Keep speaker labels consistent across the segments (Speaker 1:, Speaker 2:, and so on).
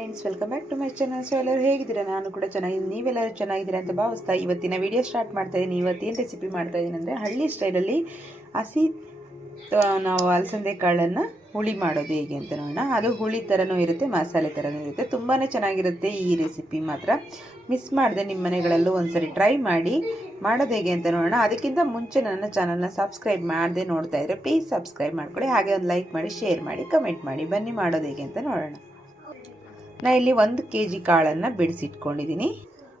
Speaker 1: Friends welcome back to my channel so ಎಲ್ಲರೂ ಹೇಗಿದ್ದೀರಾ? ನಾನು ಕೂಡ ಚೆನ್ನಾಗಿದ್ದೀನಿ ನೀವೆಲ್ಲರೂ ಚೆನ್ನಾಗಿದ್ದೀರಾ ಅಂತ ಭಾವಿಸ್ತಾ ಇವತ್ತಿನ ವಿಡಿಯೋ ಸ್ಟಾರ್ಟ್ ಮಾಡ್ತಾ ಇದ್ದೀನಿ. ಇವತ್ತೇನು ರೆಸಿಪಿ ಮಾಡ್ತಾ ಇದ್ದೀನಿ ಅಂದರೆ ಹಳ್ಳಿ ಸ್ಟೈಲಲ್ಲಿ ಹಸಿ ನಾವು ಅಲಸಂದೆ ಕಾಳನ್ನು ಹುಳಿ ಮಾಡೋದು ಹೇಗೆ ಅಂತ ನೋಡೋಣ. ಅದು ಹುಳಿ ಥರನೂ ಇರುತ್ತೆ, ಮಸಾಲೆ ಥರನೂ ಇರುತ್ತೆ. ತುಂಬಾ ಚೆನ್ನಾಗಿರುತ್ತೆ ಈ ರೆಸಿಪಿ ಮಾತ್ರ. ಮಿಸ್ ಮಾಡದೆ ನಿಮ್ಮ ಮನೆಗಳಲ್ಲೂ ಒಂದ್ಸರಿ ಟ್ರೈ ಮಾಡಿ. ಮಾಡೋದು ಹೇಗೆ ಅಂತ ನೋಡೋಣ. ಅದಕ್ಕಿಂತ ಮುಂಚೆ ನನ್ನ ಚಾನಲ್ನ ಸಬ್ಸ್ಕ್ರೈಬ್ ಮಾಡದೆ ನೋಡ್ತಾ ಇದ್ದರೆ ಪ್ಲೀಸ್ ಸಬ್ಸ್ಕ್ರೈಬ್ ಮಾಡ್ಕೊಳ್ಳಿ ಹಾಗೆ ಒಂದು ಲೈಕ್ ಮಾಡಿ ಶೇರ್ ಮಾಡಿ ಕಮೆಂಟ್ ಮಾಡಿ. ಬನ್ನಿ ಮಾಡೋದು ಹೇಗೆ ಅಂತ ನೋಡೋಣ. ನಾ ಇಲ್ಲಿ ಒಂದು ಕೆ ಜಿ ಕಾಳನ್ನು ಬಿಡಿಸಿಟ್ಕೊಂಡಿದ್ದೀನಿ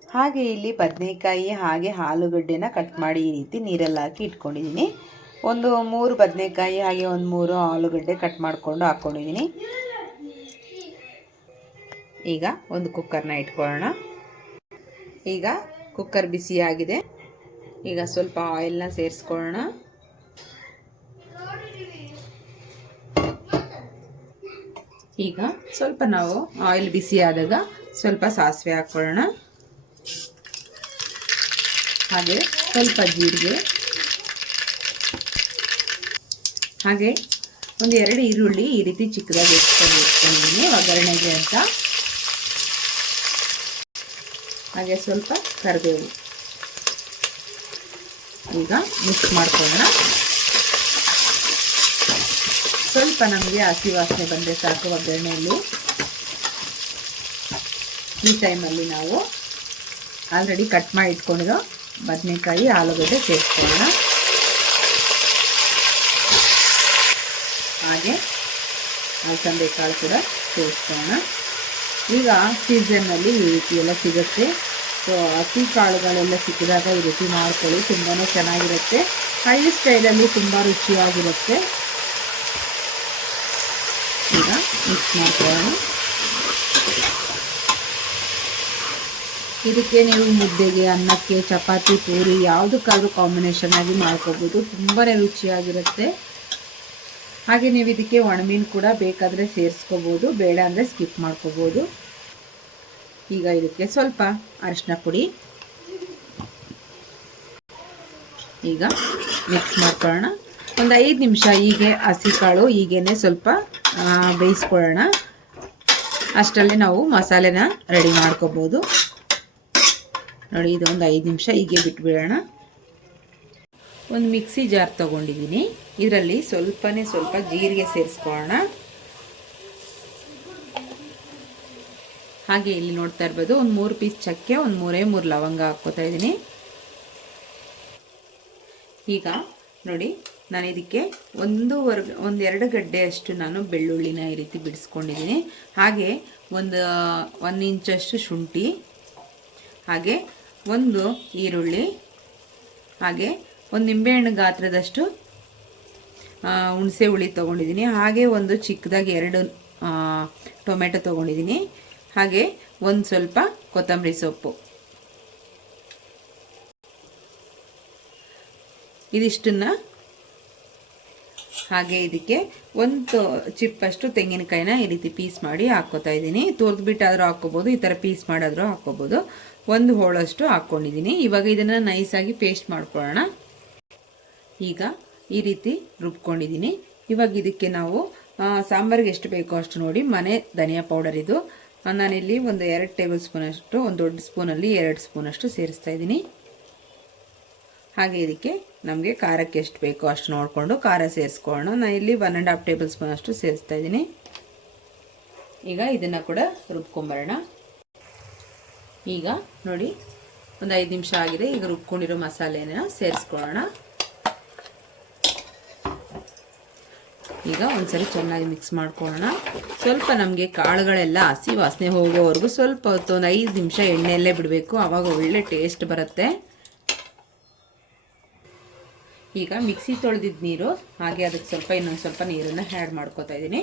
Speaker 1: ಹಾಗೆ ಇಲ್ಲಿ ಬದನೆಕಾಯಿ ಹಾಗೆ ಆಲೂಗಡ್ಡೆನ ಕಟ್ ಮಾಡಿ ಈ ರೀತಿ ನೀರಲ್ಲಿ ಹಾಕಿ ಇಟ್ಕೊಂಡಿದ್ದೀನಿ ಒಂದು ಮೂರು ಬದನೆಕಾಯಿ ಹಾಗೆ ಒಂದು ಮೂರು ಆಲೂಗಡ್ಡೆ ಕಟ್ ಮಾಡಿಕೊಂಡು ಹಾಕ್ಕೊಂಡಿದ್ದೀನಿ ಈಗ ಒಂದು ಕುಕ್ಕರ್ನ ಇಟ್ಕೊಳ್ಳೋಣ. ಈಗ ಕುಕ್ಕರ್ ಬಿಸಿಯಾಗಿದೆ. ಈಗ ಸ್ವಲ್ಪ ಆಯಿಲ್ನ ಸೇರಿಸ್ಕೊಳ್ಳೋಣ. ಈಗ ಸ್ವಲ್ಪ ನಾವು ಆಯಿಲ್ ಬಿಸಿ ಆದಾಗ ಸ್ವಲ್ಪ ಸಾಸಿವೆ ಹಾಕ್ಕೊಳ್ಳೋಣ ಹಾಗೆ ಸ್ವಲ್ಪ ಜೀರಿಗೆ. ಹಾಗೆ ಒಂದು ಎರಡು ಈರುಳ್ಳಿ ಈ ರೀತಿ ಚಿಕ್ಕದಾಗಿ ಇಟ್ಕೊಂಡು ಇಟ್ಕೊಂಡಿದ್ದೀನಿ ಒಗ್ಗರಣೆಗೆ ಅಂತ. ಹಾಗೆ ಸ್ವಲ್ಪ ಕರಿಬೇವು. ಈಗ ಮಿಕ್ಸ್ ಮಾಡ್ಕೊಳ್ಳೋಣ. ಸ್ವಲ್ಪ ನಮಗೆ ಹಸಿ ವಾಸನೆ ಬಂದರೆ ಸಾಕು ಒಗ್ಗರಣೆಯಲ್ಲಿ ಈ ಟೈಮಲ್ಲಿ ನಾವು ಆಲ್ರೆಡಿ ಕಟ್ ಮಾಡಿ ಇಟ್ಕೊಂಡಿರೋ ಬದನೆಕಾಯಿ, ಆಲೂಗಡ್ಡೆ ಸೇರಿಸ್ಕೊಳ್ಳೋಣ ಹಾಗೆ ಅಲಸಂದೆ ಕಾಳು ಕೂಡ ಸೇರಿಸ್ಕೊಳ್ಳೋಣ ಈಗ ಸೀಸನ್ನಲ್ಲಿ ಈ ರೀತಿ ಎಲ್ಲ ಸಿಗುತ್ತೆ. ಸೊ ಹಸಿ ಕಾಳುಗಳೆಲ್ಲ ಸಿಕ್ಕಿದಾಗ ಈ ರೀತಿ ಮಾಡ್ಕೊಳ್ಳಿ. ತುಂಬಾ ಚೆನ್ನಾಗಿರುತ್ತೆ. ಹಳ್ಳಿ ಸ್ಟೈಲಲ್ಲಿ ತುಂಬ ರುಚಿಯಾಗಿರುತ್ತೆ ಈಗ ಮಿಕ್ಸ್ ಮಾಡ್ಕೊಳ್ಳೋಣ ಇದಕ್ಕೆ ನೀವು ಮುದ್ದೆಗೆ, ಅನ್ನಕ್ಕೆ, ಚಪಾತಿ, ಪೂರಿ ಯಾವುದಕ್ಕಾದ್ರೂ ಕಾಂಬಿನೇಷನ್ ಆಗಿ ಮಾಡ್ಕೋಬೋದು. ತುಂಬಾ ರುಚಿಯಾಗಿರುತ್ತೆ. ಹಾಗೆ ನೀವು ಇದಕ್ಕೆ ಒಣಮೀನು ಕೂಡ ಬೇಕಾದರೆ ಸೇರಿಸ್ಕೋಬೋದು. ಬೇಡ ಅಂದರೆ ಸ್ಕಿಪ್ ಮಾಡ್ಕೋಬೋದು. ಈಗ ಇದಕ್ಕೆ ಸ್ವಲ್ಪ ಅರಿಶಿನ ಪುಡಿ. ಈಗ ಮಿಕ್ಸ್ ಮಾಡ್ಕೊಳ್ಳೋಣ. ಒಂದು ಐದು ನಿಮಿಷ ಹೀಗೆ ಹಸಿ ಕಾಳು ಹೀಗೇನೆ ಸ್ವಲ್ಪ ಬೇಯಿಸ್ಕೊಳ್ಳೋಣ. ಅಷ್ಟರಲ್ಲಿ ನಾವು ಮಸಾಲೆನ ರೆಡಿ ಮಾಡ್ಕೋಬೋದು. ನೋಡಿ ಇದು ಒಂದು ಐದು ನಿಮಿಷ ಹೀಗೆ ಬಿಟ್ಬಿಡೋಣ. ಒಂದು ಮಿಕ್ಸಿ ಜಾರ್ ತೊಗೊಂಡಿದ್ದೀನಿ ಇದರಲ್ಲಿ ಸ್ವಲ್ಪನೇ ಸ್ವಲ್ಪ ಜೀರಿಗೆ ಸೇರಿಸ್ಕೊಳ್ಳೋಣ. ಹಾಗೆ ಇಲ್ಲಿ ನೋಡ್ತಾ ಇರ್ಬೋದು, ಒಂದು ಮೂರು ಪೀಸ್ ಚಕ್ಕೆ, ಒಂದು ಮೂರೇ ಮೂರು ಲವಂಗ ಹಾಕ್ಕೋತಾ ಇದ್ದೀನಿ ಈಗ ನೋಡಿ ನಾನು ಇದಕ್ಕೆ ಒಂದೂವರೆ ಒಂದು ಎರಡು ಗಡ್ಡೆಯಷ್ಟು ನಾನು ಬೆಳ್ಳುಳ್ಳಿನ ಈ ರೀತಿ ಬಿಡಿಸ್ಕೊಂಡಿದ್ದೀನಿ. ಹಾಗೆ ಒಂದು ಒಂದು ಇಂಚಷ್ಟು ಶುಂಠಿ, ಹಾಗೆ ಒಂದು ಈರುಳ್ಳಿ, ಹಾಗೆ ಒಂದು ನಿಂಬೆಹಣ್ಣು ಗಾತ್ರದಷ್ಟು ಹುಣಸೆ ಹುಳಿ ತೊಗೊಂಡಿದ್ದೀನಿ. ಹಾಗೆ ಒಂದು ಚಿಕ್ಕದಾಗಿ ಎರಡು ಟೊಮೆಟೊ ತೊಗೊಂಡಿದ್ದೀನಿ. ಹಾಗೆ ಒಂದು ಸ್ವಲ್ಪ ಕೊತ್ತಂಬರಿ ಸೊಪ್ಪು. ಇದಿಷ್ಟನ್ನ ಹಾಗೆ ಇದಕ್ಕೆ ಒಂದು ಚಿಪ್ಪಷ್ಟು ತೆಂಗಿನಕಾಯಿನ ಈ ರೀತಿ ಪೀಸ್ ಮಾಡಿ ಹಾಕ್ಕೋತಾ ಇದ್ದೀನಿ. ತುರಿದ್ಬಿಟ್ಟಾದರೂ ಹಾಕ್ಕೋಬೋದು, ಈ ಥರ ಪೀಸ್ ಮಾಡಾದರೂ ಹಾಕ್ಕೋಬೋದು. ಒಂದು ಹೋಳಷ್ಟು ಹಾಕ್ಕೊಂಡಿದ್ದೀನಿ. ಇವಾಗ ಇದನ್ನು ನೈಸಾಗಿ ಪೇಸ್ಟ್ ಮಾಡ್ಕೊಳ್ಳೋಣ. ಈಗ ಈ ರೀತಿ ರುಬ್ಕೊಂಡಿದ್ದೀನಿ. ಇವಾಗ ಇದಕ್ಕೆ ನಾವು ಸಾಂಬಾರಿಗೆ ಎಷ್ಟು ಬೇಕೋ ಅಷ್ಟು ನೋಡಿ. ಮನೆ ಧನಿಯಾ ಪೌಡರ್ ಇದು. ನಾನಿಲ್ಲಿ ಒಂದು ಎರಡು ಟೇಬಲ್ ಸ್ಪೂನಷ್ಟು, ಒಂದು ದೊಡ್ಡ ಸ್ಪೂನಲ್ಲಿ ಎರಡು ಸ್ಪೂನಷ್ಟು ಸೇರಿಸ್ತಾ ಇದ್ದೀನಿ. ಹಾಗೆ ಇದಕ್ಕೆ ನಮಗೆ ಖಾರಕ್ಕೆ ಎಷ್ಟು ಬೇಕೋ ಅಷ್ಟು ನೋಡಿಕೊಂಡು ಖಾರ ಸೇರಿಸ್ಕೊಳ್ಳೋಣ. ನಾನು ಇಲ್ಲಿ one and half tablespoon ಅಷ್ಟು ಸೇರಿಸ್ತಾ ಇದ್ದೀನಿ. ಈಗ ಇದನ್ನು ಕೂಡ ರುಬ್ಕೊಂಬರೋಣ. ಈಗ ನೋಡಿ, ಒಂದು ಐದು ನಿಮಿಷ ಆಗಿದೆ. ಈಗ ರುಬ್ಕೊಂಡಿರೋ ಮಸಾಲೆನ ಸೇರಿಸ್ಕೊಳ್ಳೋಣ. ಈಗ ಒಂದ್ಸರಿ ಚೆನ್ನಾಗಿ ಮಿಕ್ಸ್ ಮಾಡ್ಕೊಳ್ಳೋಣ. ಸ್ವಲ್ಪ ನಮಗೆ ಕಾಳುಗಳೆಲ್ಲ ಹಸಿ ವಾಸನೆ ಹೋಗೋವರೆಗೂ ಸ್ವಲ್ಪ ಹೊತ್ತು ಒಂದು ಐದು ನಿಮಿಷ ಎಣ್ಣೆಯಲ್ಲೇ ಬಿಡಬೇಕು. ಆವಾಗ ಒಳ್ಳೆ ಟೇಸ್ಟ್ ಬರುತ್ತೆ. ಈಗ ಮಿಕ್ಸಿ ತೊಳೆದಿದ್ದ ನೀರು, ಹಾಗೆ ಅದಕ್ಕೆ ಸ್ವಲ್ಪ ಇನ್ನೊಂದು ಸ್ವಲ್ಪ ನೀರನ್ನು ಆ್ಯಡ್ ಮಾಡ್ಕೋತಾ ಇದ್ದೀನಿ.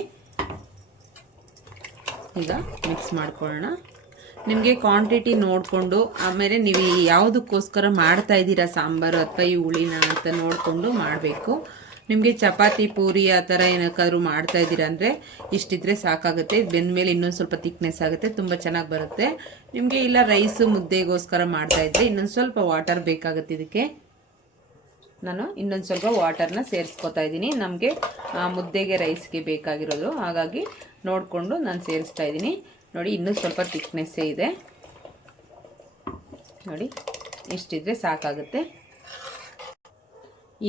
Speaker 1: ಈಗ ಮಿಕ್ಸ್ ಮಾಡ್ಕೊಳ್ಳೋಣ. ನಿಮಗೆ ಕ್ವಾಂಟಿಟಿ ನೋಡಿಕೊಂಡು, ಆಮೇಲೆ ನೀವು ಯಾವುದಕ್ಕೋಸ್ಕರ ಮಾಡ್ತಾ ಇದ್ದೀರಾ ಸಾಂಬಾರು ಅಥವಾ ಈ ಹುಳಿನ ಅಂತ ನೋಡಿಕೊಂಡು ಮಾಡಬೇಕು. ನಿಮಗೆ ಚಪಾತಿ, ಪೂರಿ ಆ ಥರ ಏನಕ್ಕಾದ್ರೂ ಮಾಡ್ತಾ ಇದ್ದೀರಾ ಅಂದರೆ ಇಷ್ಟಿದ್ರೆ ಸಾಕಾಗುತ್ತೆ. ಬೆಂದಮೇಲೆ ಇನ್ನೊಂದು ಸ್ವಲ್ಪ ತಿಕ್ನೆಸ್ ಆಗುತ್ತೆ, ತುಂಬ ಚೆನ್ನಾಗಿ ಬರುತ್ತೆ. ನಿಮಗೆ ಇಲ್ಲ ರೈಸು ಮುದ್ದೆಗೋಸ್ಕರ ಮಾಡ್ತಾ ಇದ್ದರೆ ಇನ್ನೊಂದು ಸ್ವಲ್ಪ ವಾಟರ್ ಬೇಕಾಗುತ್ತೆ ಇದಕ್ಕೆ. ನಾನು ಇನ್ನೊಂದು ಸ್ವಲ್ಪ ವಾಟರ್ನ ಸೇರಿಸ್ಕೊತಾ ಇದ್ದೀನಿ. ನಮಗೆ ಮುದ್ದೆಗೆ ರೈಸ್ಗೆ ಬೇಕಾಗಿರೋದು. ಹಾಗಾಗಿ ನೋಡಿಕೊಂಡು ನಾನು ಸೇರಿಸ್ತಾ ಇದ್ದೀನಿ. ನೋಡಿ, ಇನ್ನೂ ಸ್ವಲ್ಪ ತಿಕ್ನೆಸ್ಸೇ ಇದೆ. ನೋಡಿ ಇಷ್ಟಿದ್ರೆ ಸಾಕಾಗುತ್ತೆ.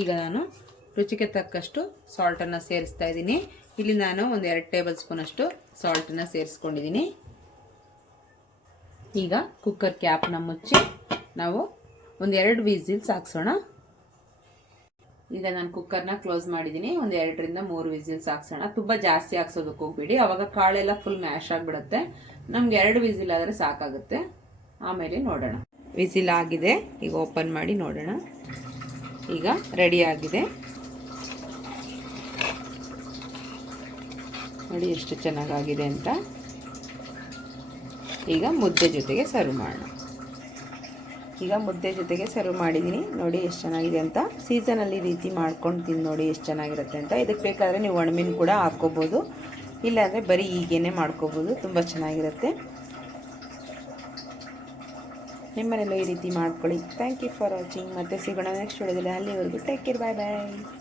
Speaker 1: ಈಗ ನಾನು ರುಚಿಗೆ ತಕ್ಕಷ್ಟು ಸಾಲ್ಟನ್ನು ಸೇರಿಸ್ತಾ ಇದ್ದೀನಿ. ಇಲ್ಲಿ ನಾನು ಒಂದು ಎರಡು ಟೇಬಲ್ ಸ್ಪೂನಷ್ಟು ಸಾಲ್ಟನ್ನು ಸೇರಿಸ್ಕೊಂಡಿದ್ದೀನಿ. ಈಗ ಕುಕ್ಕರ್ ಕ್ಯಾಪ್ನ ಮುಚ್ಚಿ ನಾವು ಒಂದು ಎರಡು ವಿಸಿಲ್ಸ್ ಹಾಕ್ಸೋಣ. ಈಗ ನಾನು ಕುಕ್ಕರ್ನ ಕ್ಲೋಸ್ ಮಾಡಿದ್ದೀನಿ ಒಂದು ಎರಡರಿಂದ ಮೂರು ವಿಸಿಲ್ಸ್ ಹಾಕ್ಸೋಣ. ತುಂಬ ಜಾಸ್ತಿ ಹಾಕ್ಸೋದಕ್ಕೆ ಹೋಗ್ಬೇಡಿ. ಅವಾಗ ಕಾಳೆಲ್ಲ ಫುಲ್ ಮ್ಯಾಶ್ ಆಗಿಬಿಡುತ್ತೆ. ನಮ್ಗೆ ಎರಡು ವಿಸಿಲ್ ಆದರೆ ಸಾಕಾಗುತ್ತೆ. ಆಮೇಲೆ ನೋಡೋಣ. ವಿಸಿಲ್ ಆಗಿದೆ. ಈಗ ಓಪನ್ ಮಾಡಿ ನೋಡೋಣ. ಈಗ ರೆಡಿ ಆಗಿದೆ. ನೋಡಿ ಎಷ್ಟು ಚೆನ್ನಾಗಾಗಿದೆ ಅಂತ. ಈಗ ಮುದ್ದೆ ಜೊತೆಗೆ ಸರ್ವ್ ಮಾಡೋಣ. ಈಗ ಮುದ್ದೆ ಜೊತೆಗೆ ಸರ್ವ್ ಮಾಡಿದ್ದೀನಿ. ನೋಡಿ ಎಷ್ಟು ಚೆನ್ನಾಗಿದೆ ಅಂತ. ಸೀಸನಲ್ಲಿ ರೀತಿ ಮಾಡ್ಕೊಂಡು ತಿಂದು ನೋಡಿ ಎಷ್ಟು ಚೆನ್ನಾಗಿರುತ್ತೆ ಅಂತ. ಇದಕ್ಕೆ ಬೇಕಾದರೆ ನೀವು ಒಣಮೀನು ಕೂಡ ಹಾಕ್ಕೋಬೋದು. ಇಲ್ಲಾಂದರೆ ಬರೀ ಈಗೇನೆ ಮಾಡ್ಕೋಬೋದು. ತುಂಬ ಚೆನ್ನಾಗಿರುತ್ತೆ. ನಿಮ್ಮನೆಲ್ಲೂ ಈ ರೀತಿ ಮಾಡ್ಕೊಳ್ಳಿ. ಥ್ಯಾಂಕ್ ಯು ಫಾರ್ ವಾಚಿಂಗ್ ಮತ್ತೆ ಸಿಗೋಣ ನೆಕ್ಸ್ಟ್ ವಿಡಿಯೋದಲ್ಲಿ ಅಲ್ಲಿವರೆಗೂ ಟೇಕ್ ಕೇರ್ ಬಾಯ್ ಬಾಯ್